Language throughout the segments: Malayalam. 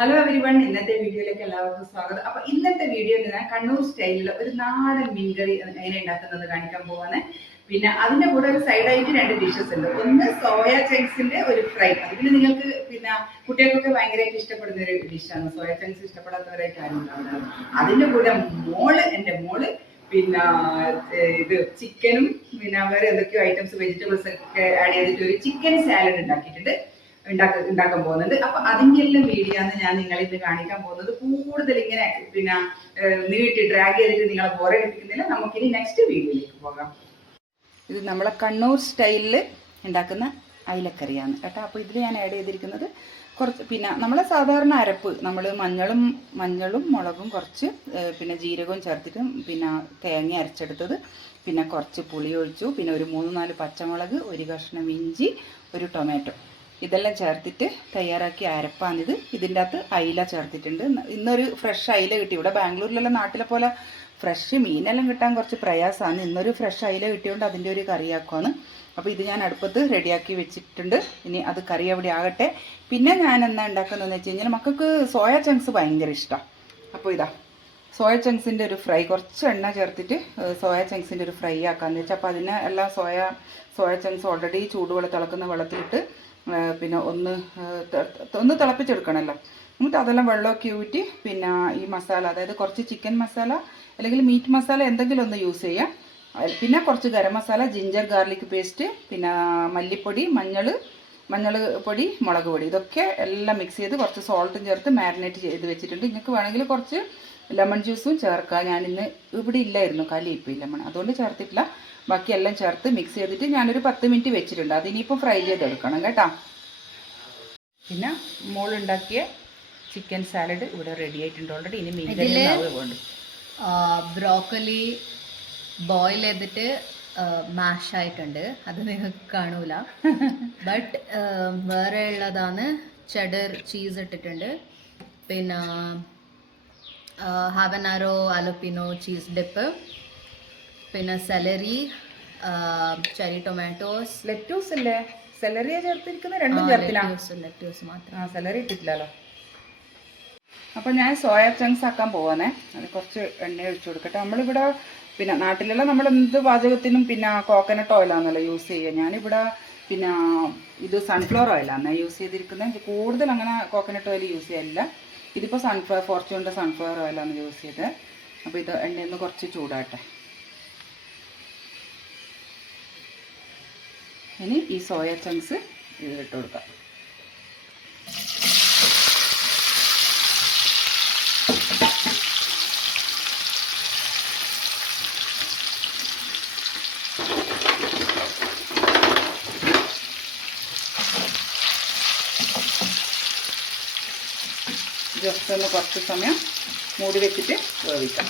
ഹലോ എവരിവൺ, ഇന്നത്തെ വീഡിയോയിലേക്ക് എല്ലാവർക്കും സ്വാഗതം. അപ്പൊ ഇന്നത്തെ വീഡിയോയിൽ ഞാൻ കണ്ണൂർ സ്റ്റൈലിൽ ഒരു നാടൻ മീൻകറി എങ്ങനെ ഉണ്ടാക്കുന്നത് കാണിക്കാൻ പോവാണ്. പിന്നെ അതിന്റെ കൂടെ ഒരു സൈഡായിട്ട് രണ്ട് ഡിഷസ് ഉണ്ട്. ഒന്ന് സോയ ചങ്ക്സിന്റെ ഒരു ഫ്രൈ. അതിന് നിങ്ങൾക്ക് പിന്നെ കുട്ടികൾക്കൊക്കെ ഭയങ്കരമായിട്ട് ഇഷ്ടപ്പെടുന്ന ഒരു ഡിഷാണ്. സോയ ചങ്ക്സ് ഇഷ്ടപ്പെടാത്തവരായിട്ട് ആരും ഉണ്ടാവില്ല. അതിന്റെ കൂടെ എന്റെ മോള് പിന്നെ ഇത് ചിക്കനും പിന്നെ വേറെ എന്തൊക്കെയോ ഐറ്റംസ് വെജിറ്റബിൾസ് ഒക്കെ ആഡ് ചെയ്തിട്ട് ഒരു ചിക്കൻ സാലഡ് ഉണ്ടാക്കിയിട്ടുണ്ട്. ഉണ്ടാക്കാൻ പോകുന്നുണ്ട്. അപ്പൊ അതിന്റെ എല്ലാം വീഡിയോ ആണ് ഞാൻ നിങ്ങളെ ഇത് കാണിക്കാൻ പോകുന്നത്. കൂടുതൽ ഇങ്ങനെ പിന്നെ നീട്ടി ഡ്രാഗ് ചെയ്തിട്ട് നിങ്ങളെ ബോറടിപ്പിക്കുന്നില്ല. നമുക്കിനി നെക്സ്റ്റ് വീഡിയോയിലേക്ക് പോകാം. ഇത് നമ്മളെ കണ്ണൂർ സ്റ്റൈലിൽ ഉണ്ടാക്കുന്ന അയിലക്കറിയാണ് കേട്ടോ. അപ്പോൾ ഇതിൽ ഞാൻ ആഡ് ചെയ്തിരിക്കുന്നത് കുറച്ച് പിന്നെ നമ്മളെ സാധാരണ അരപ്പ്, നമ്മൾ മഞ്ഞളും മുളകും കുറച്ച് പിന്നെ ജീരകവും ചേർത്തിട്ട് പിന്നെ തേങ്ങ അരച്ചെടുത്തത്, പിന്നെ കുറച്ച് പുളി ഒഴിച്ചു, പിന്നെ ഒരു 3-4 പച്ചമുളക്, ഒരു കഷ്ണം ഇഞ്ചി, ഒരു ടൊമാറ്റോ, ഇതെല്ലാം ചേർത്തിട്ട് തയ്യാറാക്കിയ അരപ്പാണിത്. ഇതിൻ്റെ അകത്ത് അയില ചേർത്തിട്ടുണ്ട്. ഇന്നൊരു ഫ്രഷ് അയില കിട്ടി. ഇവിടെ ബാംഗ്ലൂരിലെല്ലാം നാട്ടിലെ പോലെ ഫ്രഷ് മീനെല്ലാം കിട്ടാൻ കുറച്ച് പ്രയാസമാണ്. ഇന്നൊരു ഫ്രഷ് അയില കിട്ടിയോണ്ട് അതിൻ്റെ ഒരു കറിയാക്കുവാണ്. അപ്പോൾ ഇത് ഞാൻ അടുപ്പത്ത് റെഡിയാക്കി വെച്ചിട്ടുണ്ട്. ഇനി അത് കറി അവിടെ ആകട്ടെ. പിന്നെ ഞാൻ എന്നാ ഉണ്ടാക്കുന്നതെന്ന് വെച്ച് കഴിഞ്ഞാൽ മക്കൾക്ക് സോയ ചങ്ക്സ് ഭയങ്കര ഇഷ്ടമാണ്. അപ്പോൾ ഇതാ സോയ ചങ്ക്സിൻ്റെ ഒരു ഫ്രൈ, കുറച്ച് എണ്ണ ചേർത്തിട്ട് സോയ ചങ്ക്സിൻ്റെ ഒരു ഫ്രൈ ആക്കാമെന്ന് വെച്ചാൽ. അപ്പോൾ അതിനെ എല്ലാം സോയ ചങ്ക്സ് ഓൾറെഡി തിളക്കുന്ന വെള്ളത്തിലിട്ട് പിന്നെ ഒന്ന് തിളപ്പിച്ചെടുക്കണമല്ലോ. എന്നിട്ട് അതെല്ലാം വെള്ളമൊക്കെ ഊറ്റി പിന്നെ ഈ മസാല, അതായത് കുറച്ച് ചിക്കൻ മസാല അല്ലെങ്കിൽ മീറ്റ് മസാല എന്തെങ്കിലും ഒന്ന് യൂസ് ചെയ്യാം. പിന്നെ കുറച്ച് garam masala, ginger garlic paste, പിന്നെ മല്ലിപ്പൊടി, മഞ്ഞൾ പൊടി, മുളക് പൊടി, ഇതൊക്കെ എല്ലാം മിക്സ് ചെയ്ത് കുറച്ച് സോൾട്ടും ചേർത്ത് മാരിനേറ്റ് ചെയ്ത് വെച്ചിട്ടുണ്ട്. നിങ്ങൾക്ക് വേണമെങ്കിൽ കുറച്ച് ലെമൺ ജ്യൂസും ചേർക്കാം. ഞാനിന്ന് ഇവിടെ ഇല്ലായിരുന്നു, കലിയിപ്പോൾ ലെമൺ, അതുകൊണ്ട് ചേർത്തിട്ടില്ല. ബാക്കിയെല്ലാം ചേർത്ത് മിക്സ് ചെയ്തിട്ട് ഞാനൊരു 10 മിനിറ്റ് വെച്ചിട്ടുണ്ട്. അതിനിപ്പോൾ ഫ്രൈ ചെയ്തെടുക്കണം കേട്ടോ. പിന്നെ മോളുണ്ടാക്കിയ ചിക്കൻ സാലഡ് ഇവിടെ റെഡി ആയിട്ടുണ്ട് ഓൾറെഡി. ഇനി മീൻ ബ്രോക്കലി ബോയിൽ ചെയ്തിട്ട് മാഷ് ആയിട്ടുണ്ട്, അത് നിങ്ങൾക്ക് കാണൂല. ബട്ട് വേറെ ഉള്ളതാണ് ചെഡർ ചീസ് ഇട്ടിട്ടുണ്ട്, പിന്നെ ഹാവനാരോ അലോപ്പിനോ ചീസ് ഡിപ്പ്, പിന്നെ സെലറി, ചെറി ടൊമാറ്റോസ്, ലെറ്റൂസ് അല്ലേ, സെലറിയാ ചേർത്തിരിക്കുന്നത്? രണ്ടും ചേർത്തില്ല, ലെറ്റൂസ് മാത്രം. സെലറി ഇട്ടിട്ടില്ലല്ലോ. അപ്പോൾ ഞാൻ സോയ ചങ്ക്സ് ആക്കാൻ പോവാനേ. അത് കുറച്ച് എണ്ണ ഒഴിച്ചു കൊടുക്കട്ടെ. നമ്മളിവിടെ പിന്നെ നാട്ടിലുള്ള നമ്മൾ എന്ത് പാചകത്തിനും പിന്നെ കോക്കനട്ട് ഓയിലാണല്ലോ യൂസ് ചെയ്യുക. ഞാനിവിടെ പിന്നെ ഇത് സൺഫ്ലവർ ഓയിലാണ് യൂസ് ചെയ്തിരിക്കുന്നത്. കൂടുതൽ അങ്ങനെ കോക്കനട്ട് ഓയിൽ യൂസ് ചെയ്യില്ല. ഇതിപ്പോൾ ഫോർച്യൂണിൻ്റെ സൺഫ്ലവർ ഓയിലാണ് യൂസ് ചെയ്തത്. അപ്പോൾ ഇത് എണ്ണയൊന്ന് കുറച്ച് ചൂടാട്ടെ. ഇനി ഈ സോയ ചങ്ക്സ് ഇതിലിട്ട് കൊടുക്കാം. ജസ്റ്റ് ഒന്ന് കുറച്ച് സമയം മൂടി വെച്ചിട്ട് വേവിക്കാം.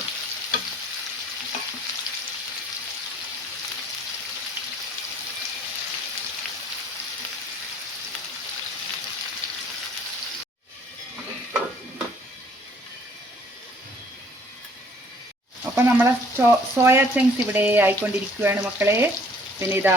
അപ്പോൾ നമ്മളെ സോയ ചങ്ക്സ് ഇവിടെ ആയിക്കൊണ്ടിരിക്കുകയാണ് മക്കളെ. പിന്നെ ഇതാ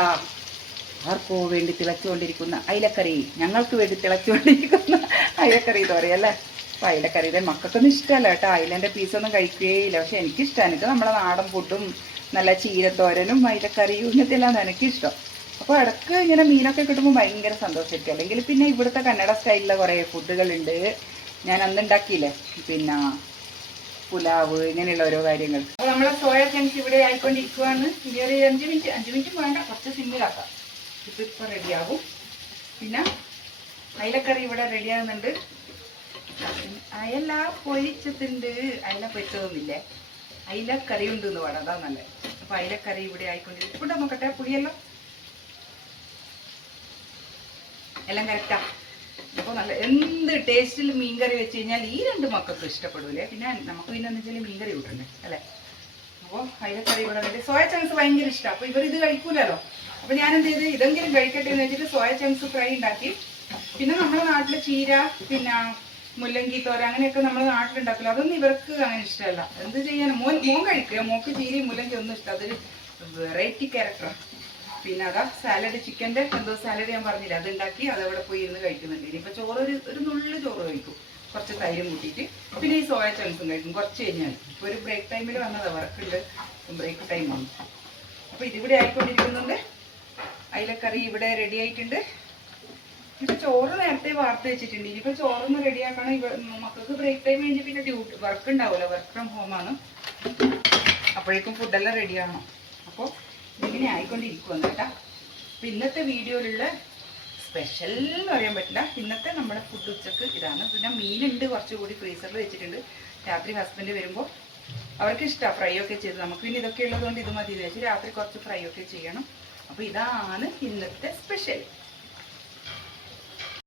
ആർക്കോ വേണ്ടി തിളച്ചുകൊണ്ടിരിക്കുന്ന അയിലക്കറി, ഞങ്ങൾക്ക് വേണ്ടി തിളച്ചുകൊണ്ടിരിക്കുന്ന അയിലക്കറി ഇത് പറയല്ലേ. അപ്പോൾ അയിലക്കറിയുടെ മക്കൾക്കൊന്നും ഇഷ്ടമല്ല കേട്ടോ, അയിലൻ്റെ പീസൊന്നും കഴിക്കുകയില്ല. പക്ഷെ എനിക്കിഷ്ടമാണ്. എനിക്ക് നമ്മളെ നാടൻ ഫുഡും നല്ല ചീരത്തോരനും അയിലക്കറിയും ഇങ്ങനത്തെ എല്ലാം എനിക്കിഷ്ടം. അപ്പോൾ ഇടയ്ക്ക് ഇങ്ങനെ മീനൊക്കെ കിട്ടുമ്പോൾ ഭയങ്കര സന്തോഷമായിരിക്കും. അല്ലെങ്കിൽ പിന്നെ ഇവിടുത്തെ കന്നഡ സ്റ്റൈലിലെ കുറേ ഫുഡുകളുണ്ട്. ഞാൻ അന്നുണ്ടാക്കിയില്ലേ, പിന്നെ പുലാവ്, ഇങ്ങനെയുള്ള ഓരോ കാര്യങ്ങൾ. അപ്പോൾ നമ്മളെ സോയ ചങ്ക്സ് ഇവിടെ ആയിക്കൊണ്ടിരിക്കുകയാണ്. ഇനി ഒരു 5 മിനിറ്റ് വേണ്ട, കുറച്ച് സിമ്മിലാക്കാം. ഇതിപ്പോൾ റെഡിയാകും. പിന്നെ അയിലക്കറി ഇവിടെ റെഡിയാകുന്നുണ്ട്. അയല പൊരിച്ചതുണ്ട്, അയല പൊരിച്ചതൊന്നുമില്ലേ, അയിലക്കറി ഉണ്ട് എന്ന് വേണം, അതാ നല്ലത്. അപ്പോൾ അയിലക്കറി ഇവിടെ ആയിക്കൊണ്ടിരിക്കും. ഇവിടെ നോക്കട്ടെ, പുളിയെല്ലാം എല്ലാം കറക്റ്റാ. അപ്പോൾ നല്ല എന്ത് ടേസ്റ്റിൽ മീൻകറി വെച്ച് കഴിഞ്ഞാൽ ഈ 2 മക്കൾക്ക് ഇഷ്ടപ്പെടൂലേ. പിന്നെ നമുക്ക് പിന്നെ എന്ന് വെച്ചാൽ മീൻകറി കൂട്ടണ്ടേ അല്ലേ. അപ്പോൾ അയിലക്കറി ഇവിടെ വേണ്ടി സോയ ചങ്ക്സ് ഭയങ്കര ഇഷ്ടമാണ്. അപ്പോൾ ഇവർ ഇത് കഴിക്കൂലല്ലോ. അപ്പോൾ ഞാൻ എന്ത് ചെയ്ത് ഇതെങ്കിലും കഴിക്കട്ടെ എന്ന് വെച്ചിട്ട് സോയ ചങ്ക്സ് ഫ്രൈ ഉണ്ടാക്കി. പിന്നെ നമ്മുടെ നാട്ടിലെ ചീര, പിന്നെ മുല്ലങ്കി തോര, അങ്ങനെയൊക്കെ നമ്മൾ നാട്ടിലുണ്ടാക്കില്ല. അതൊന്നും ഇവർക്ക് അങ്ങനെ ഇഷ്ടമല്ല. എന്ത് ചെയ്യാൻ, മോൻ കഴിക്കുക, മോക്ക് ചീരയും മുല്ലങ്കി ഒന്നും ഇഷ്ടം. അതൊരു വെറൈറ്റി ക്യാരക്ടറാണ്. പിന്നെ അതാ സാലഡ്, ചിക്കൻ്റെ എന്തോ സാലഡ് ഞാൻ പറഞ്ഞില്ല, അതുണ്ടാക്കി അതവിടെ പോയി ഇരുന്ന് കഴിക്കുന്നുണ്ട്. ഇനിയിപ്പോൾ ചോറ് ഒരു നുള്ളു ചോറ് കഴിക്കും. കുറച്ച് തൈരും കൂട്ടിയിട്ട് പിന്നെ ഈ സോയ ചങ്ക്സും കഴിക്കും കുറച്ച് കഴിഞ്ഞാൽ. ഇപ്പോൾ ഒരു ബ്രേക്ക് ടൈമിൽ വന്നതാണ്, വർക്കുണ്ട്, ബ്രേക്ക് ടൈം വന്നു. അപ്പോൾ ഇതിവിടെ ആയിക്കൊണ്ടിരിക്കുന്നുണ്ട്. അയിലക്കറി ഇവിടെ റെഡി ആയിട്ടുണ്ട്. ഇപ്പോൾ ചോറ് നേരത്തെ വാർത്ത് വെച്ചിട്ടുണ്ട്. ഇനിയിപ്പോൾ ചോറൊന്ന് റെഡിയാക്കണം. മക്കൾക്ക് ബ്രേക്ക് ടൈം കഴിഞ്ഞ് പിന്നെ ഡ്യൂട്ടി വർക്ക് ഉണ്ടാവില്ല, വർക്ക് ഫ്രം ഹോമാണ്. അപ്പോഴേക്കും ഫുഡെല്ലാം റെഡിയാകണം. അപ്പോൾ ഇതിങ്ങനെ ആയിക്കൊണ്ടിരിക്കുമെന്ന് കേട്ടോ. അപ്പോൾ ഇന്നത്തെ വീഡിയോയിലുള്ള സ്പെഷ്യൽ എന്ന് പറയാൻ പറ്റില്ല. ഇന്നത്തെ നമ്മുടെ ഫുഡ് ഉച്ചക്ക് ഇതാണ്. പിന്നെ മീനുണ്ട്, കുറച്ചുകൂടി ഫ്രീസറിൽ വെച്ചിട്ടുണ്ട്. രാത്രി ഹസ്ബൻഡ് വരുമ്പോൾ അവർക്ക് ഇഷ്ടമാണ് ഫ്രൈ ഒക്കെ ചെയ്ത്. നമുക്ക് പിന്നെ ഇതൊക്കെ ഉള്ളതുകൊണ്ട് ഇത് മതി എന്ന് വെച്ച് രാത്രി കുറച്ച് ഫ്രൈ ഒക്കെ ചെയ്യണം. അപ്പോൾ ഇതാണ് ഇന്നത്തെ സ്പെഷ്യൽ.